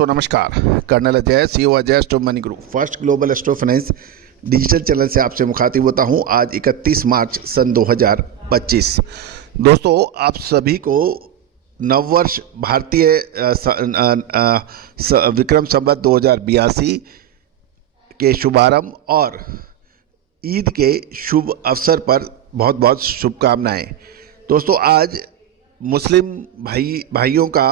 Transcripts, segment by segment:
दोस्तों नमस्कार। Colonel Ajay, CEO Ajay Astro Money Group First Global Astro Finance digital channel से आपसे मुखातिब होता हूं। आज 31 मार्च सन 2025। दोस्तों आप सभी को नववर्ष भारतीय विक्रम संवत 2082 के शुभारंभ और ईद के शुभ अवसर पर बहुत बहुत शुभकामनाएं। दोस्तों आज मुस्लिम भाइयों का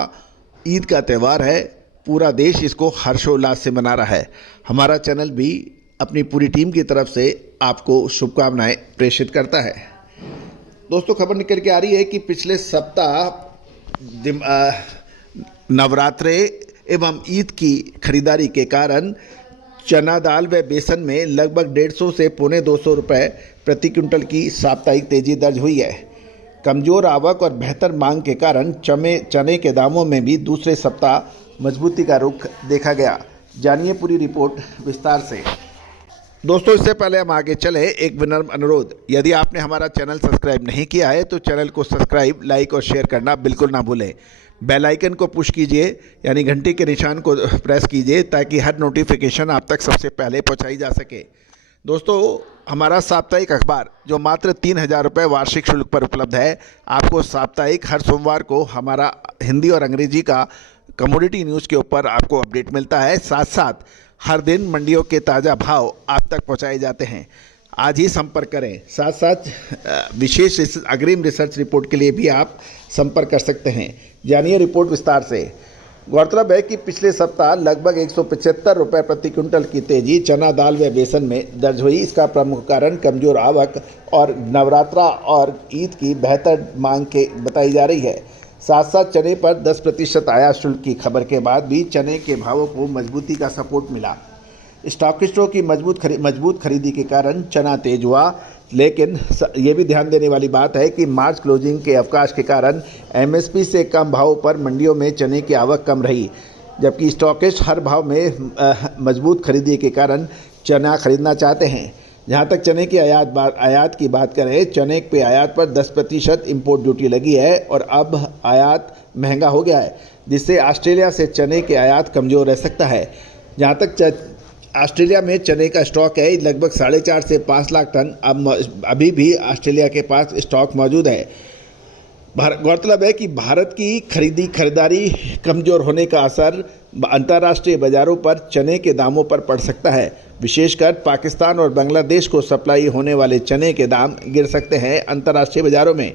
ईद का त्यौहार है। पूरा देश इसको हर्षोल्लास से मना रहा है। हमारा चैनल भी अपनी पूरी टीम की तरफ से आपको शुभकामनाएं प्रेषित करता है। दोस्तों खबर निकल के आ रही है कि पिछले सप्ताह नवरात्रे एवं ईद की खरीदारी के कारण चना दाल व बेसन में लगभग 150 से पौने 200 रुपये प्रति क्विंटल की साप्ताहिक तेजी दर्ज हुई है। कमज़ोर आवक और बेहतर मांग के कारण चने के दामों में भी दूसरे सप्ताह मजबूती का रुख देखा गया। जानिए पूरी रिपोर्ट विस्तार से। दोस्तों इससे पहले हम आगे चले, एक विनम्र अनुरोध, यदि आपने हमारा चैनल सब्सक्राइब नहीं किया है तो चैनल को सब्सक्राइब, लाइक और शेयर करना बिल्कुल ना भूलें। बेल आइकन को पुश कीजिए, यानी घंटी के निशान को प्रेस कीजिए ताकि हर नोटिफिकेशन आप तक सबसे पहले पहुंचाई जा सके। दोस्तों हमारा साप्ताहिक अखबार जो मात्र 3,000 रुपये वार्षिक शुल्क पर उपलब्ध है, आपको साप्ताहिक हर सोमवार को हमारा हिंदी और अंग्रेजी का कमोडिटी न्यूज़ के ऊपर आपको अपडेट मिलता है। साथ साथ हर दिन मंडियों के ताज़ा भाव आप तक पहुंचाए जाते हैं। आज ही संपर्क करें। साथ साथ विशेष अग्रिम रिसर्च रिपोर्ट के लिए भी आप संपर्क कर सकते हैं। जानिए रिपोर्ट विस्तार से। गौरतलब है कि पिछले सप्ताह लगभग 175 रुपये प्रति क्विंटल की तेजी चना दाल व बेसन में दर्ज हुई। इसका प्रमुख कारण कमजोर आवक और नवरात्रा और ईद की बेहतर मांग के बताई जा रही है। साथ साथ चने पर 10% आयात शुल्क की खबर के बाद भी चने के भावों को मजबूती का सपोर्ट मिला। स्टॉकिस्टों की मजबूत खरीदी के कारण चना तेज हुआ, लेकिन ये भी ध्यान देने वाली बात है कि मार्च क्लोजिंग के अवकाश के कारण एमएसपी से कम भाव पर मंडियों में चने की आवक कम रही, जबकि स्टॉकिस्ट हर भाव में मजबूत खरीदी के कारण चना खरीदना चाहते हैं। जहां तक चने की आयात की बात करें, चने पे आयात पर 10% इम्पोर्ट ड्यूटी लगी है और अब आयात महंगा हो गया है, जिससे ऑस्ट्रेलिया से चने के आयात कमज़ोर रह सकता है। जहां तक ऑस्ट्रेलिया में चने का स्टॉक है लगभग 4.5 से 5 लाख टन अभी भी ऑस्ट्रेलिया के पास स्टॉक मौजूद है। गौरतलब है कि भारत की खरीदारी कमज़ोर होने का असर अंतर्राष्ट्रीय बाज़ारों पर चने के दामों पर पड़ सकता है। विशेषकर पाकिस्तान और बांग्लादेश को सप्लाई होने वाले चने के दाम गिर सकते हैं अंतर्राष्ट्रीय बाज़ारों में।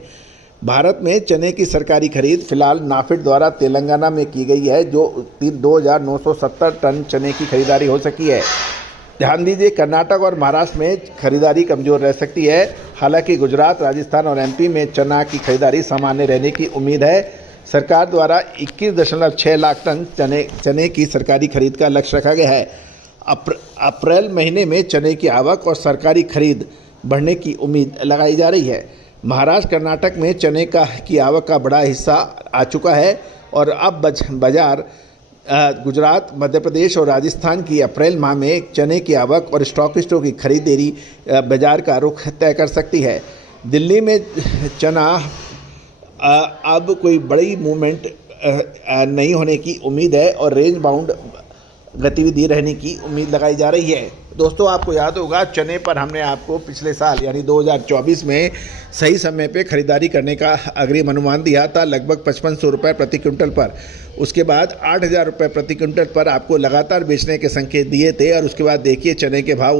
भारत में चने की सरकारी खरीद फिलहाल नाफेड द्वारा तेलंगाना में की गई है, जो 2,970 टन चने की खरीदारी हो सकी है। ध्यान दीजिए, कर्नाटक और महाराष्ट्र में खरीदारी कमज़ोर रह सकती है। हालांकि गुजरात, राजस्थान और एमपी में चना की खरीदारी सामान्य रहने की उम्मीद है। सरकार द्वारा 21.6 लाख टन चने की सरकारी खरीद का लक्ष्य रखा गया है। अप्रैल महीने में चने की आवक और सरकारी खरीद बढ़ने की उम्मीद लगाई जा रही है। महाराष्ट्र, कर्नाटक में चने की आवक का बड़ा हिस्सा आ चुका है और अब बाजार गुजरात, मध्य प्रदेश और राजस्थान की अप्रैल माह में चने की आवक और स्टॉकिस्टों की खरीदारी बाजार का रुख तय कर सकती है। दिल्ली में चना अब कोई बड़ी मूवमेंट नहीं होने की उम्मीद है और रेंज बाउंड गतिविधि रहने की उम्मीद लगाई जा रही है। दोस्तों आपको याद होगा, चने पर हमने आपको पिछले साल यानी 2024 में सही समय पे खरीदारी करने का अग्रिम अनुमान दिया था, लगभग 5500 रुपये प्रति क्विंटल पर। उसके बाद 8,000 रुपये प्रति क्विंटल पर आपको लगातार बेचने के संकेत दिए थे और उसके बाद देखिए चने के भाव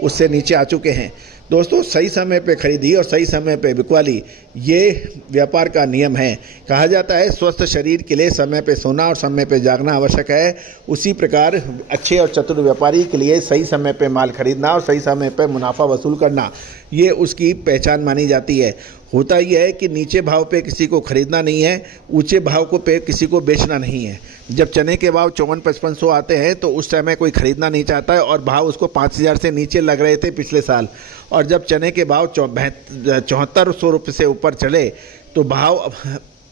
उससे नीचे आ चुके हैं। दोस्तों सही समय पे खरीदी और सही समय पे बिकवाली, ये व्यापार का नियम है। कहा जाता है स्वस्थ शरीर के लिए समय पे सोना और समय पे जागना आवश्यक है। उसी प्रकार अच्छे और चतुर व्यापारी के लिए सही समय पे माल खरीदना और सही समय पे मुनाफा वसूल करना, ये उसकी पहचान मानी जाती है। होता यह है कि नीचे भाव पे किसी को खरीदना नहीं है, ऊंचे भाव को पे किसी को बेचना नहीं है। जब चने के भाव 54-5500 आते हैं तो उस समय कोई खरीदना नहीं चाहता है और भाव उसको 5,000 से नीचे लग रहे थे पिछले साल। और जब चने के भाव 7400 रुपये से ऊपर चले तो भाव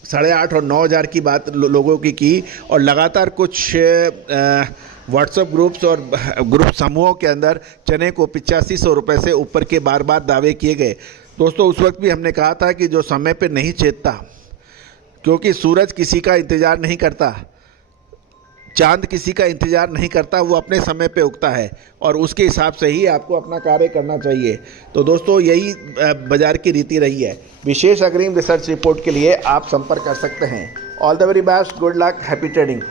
8,500 और 9,000 की बात लोगों की और लगातार कुछ व्हाट्सएप ग्रुप्स और ग्रुप समूहों के अंदर चने को 8500 रुपये से ऊपर के बार दावे किए गए। दोस्तों उस वक्त भी हमने कहा था कि जो समय पे नहीं चेतता, क्योंकि सूरज किसी का इंतज़ार नहीं करता, चांद किसी का इंतज़ार नहीं करता, वो अपने समय पे उगता है और उसके हिसाब से ही आपको अपना कार्य करना चाहिए। तो दोस्तों यही बाज़ार की रीति रही है। विशेष अग्रिम रिसर्च रिपोर्ट के लिए आप संपर्क कर सकते हैं। All the very best, good luck, happy trading.